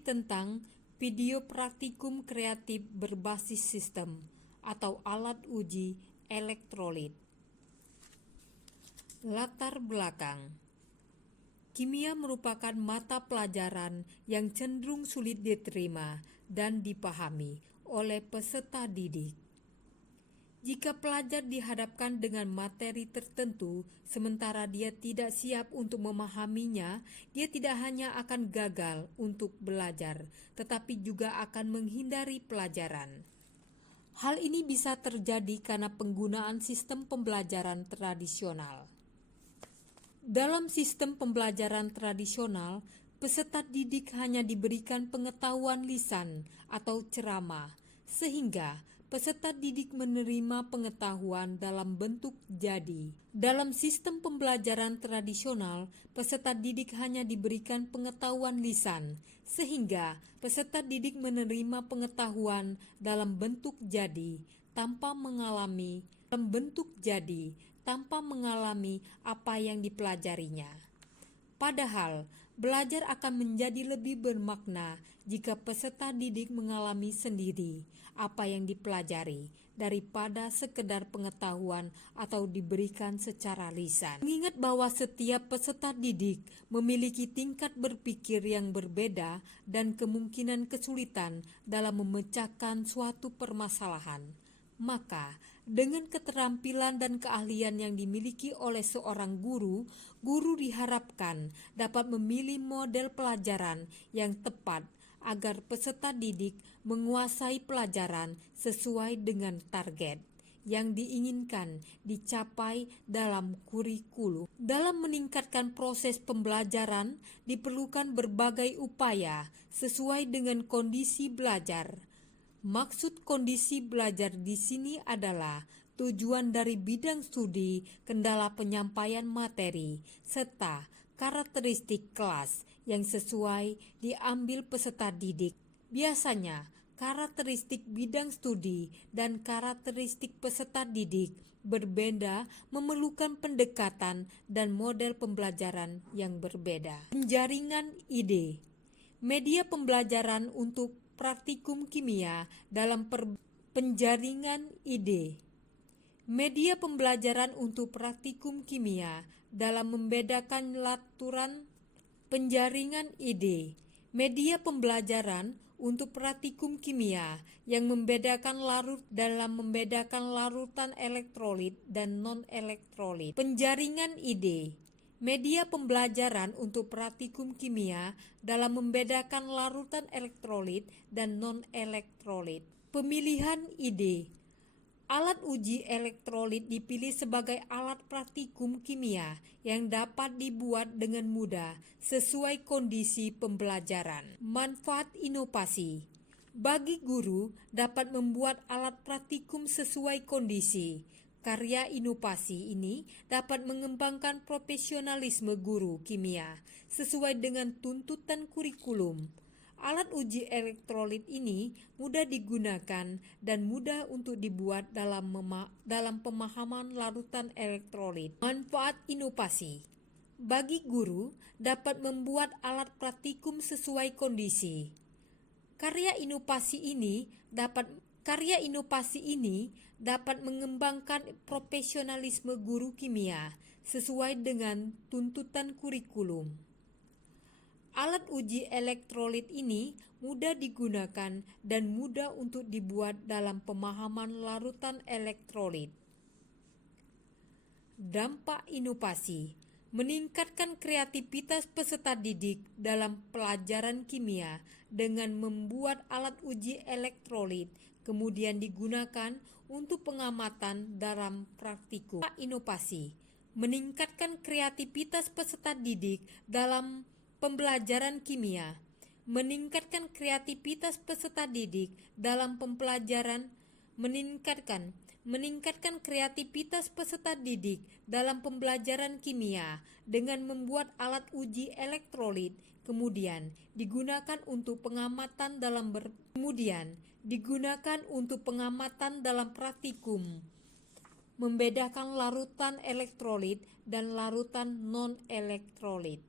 tentang video praktikum kreatif berbasis sistem atau alat uji elektrolit. Latar belakang. Kimia merupakan mata pelajaran yang cenderung sulit diterima dan dipahami oleh peserta didik. Jika pelajar dihadapkan dengan materi tertentu, sementara dia tidak siap untuk memahaminya, dia tidak hanya akan gagal untuk belajar, tetapi juga akan menghindari pelajaran. Hal ini bisa terjadi karena penggunaan sistem pembelajaran tradisional. Dalam sistem pembelajaran tradisional, peserta didik hanya diberikan pengetahuan lisan atau ceramah, sehingga peserta didik menerima pengetahuan dalam bentuk jadi. Dalam sistem pembelajaran tradisional, peserta didik hanya diberikan pengetahuan lisan, sehingga peserta didik menerima pengetahuan dalam bentuk jadi tanpa mengalami apa yang dipelajarinya. Padahal, belajar akan menjadi lebih bermakna jika peserta didik mengalami sendiri apa yang dipelajari daripada sekedar pengetahuan atau diberikan secara lisan. Mengingat bahwa setiap peserta didik memiliki tingkat berpikir yang berbeda dan kemungkinan kesulitan dalam memecahkan suatu permasalahan, maka dengan keterampilan dan keahlian yang dimiliki oleh seorang guru diharapkan dapat memilih model pelajaran yang tepat agar peserta didik menguasai pelajaran sesuai dengan target yang diinginkan dicapai dalam kurikulum. Dalam meningkatkan proses pembelajaran, diperlukan berbagai upaya sesuai dengan kondisi belajar. Maksud kondisi belajar di sini adalah tujuan dari bidang studi, kendala penyampaian materi, serta karakteristik kelas yang sesuai diambil peserta didik. Biasanya, karakteristik bidang studi dan karakteristik peserta didik berbeda, memerlukan pendekatan dan model pembelajaran yang berbeda. Penjaringan ide. Media pembelajaran untuk praktikum kimia dalam penjaringan ide. Media pembelajaran untuk praktikum kimia dalam membedakan laturan penjaringan ide. Media pembelajaran untuk praktikum kimia yang membedakan larutan elektrolit dan non-elektrolit. Penjaringan ide. Media pembelajaran untuk praktikum kimia dalam membedakan larutan elektrolit dan non-elektrolit. Pemilihan ide. Alat uji elektrolit dipilih sebagai alat praktikum kimia yang dapat dibuat dengan mudah sesuai kondisi pembelajaran. Manfaat inovasi. Bagi guru dapat membuat alat praktikum sesuai kondisi. Karya inovasi ini dapat mengembangkan profesionalisme guru kimia sesuai dengan tuntutan kurikulum. Alat uji elektrolit ini mudah digunakan dan mudah untuk dibuat dalam pemahaman larutan elektrolit. Manfaat inovasi. Bagi guru dapat membuat alat praktikum sesuai kondisi. Karya inovasi ini dapat mengembangkan profesionalisme guru kimia sesuai dengan tuntutan kurikulum. Alat uji elektrolit ini mudah digunakan dan mudah untuk dibuat dalam pemahaman larutan elektrolit. Dampak inovasi. Meningkatkan kreativitas peserta didik dalam pelajaran kimia dengan membuat alat uji elektrolit kemudian digunakan untuk pengamatan dalam praktikum. Inovasi. Meningkatkan kreativitas peserta didik dalam pembelajaran kimia. Meningkatkan kreativitas peserta didik dalam meningkatkan kreativitas peserta didik dalam pembelajaran kimia dengan membuat alat uji elektrolit kemudian digunakan untuk pengamatan dalam praktikum. Membedakan larutan elektrolit dan larutan non-elektrolit.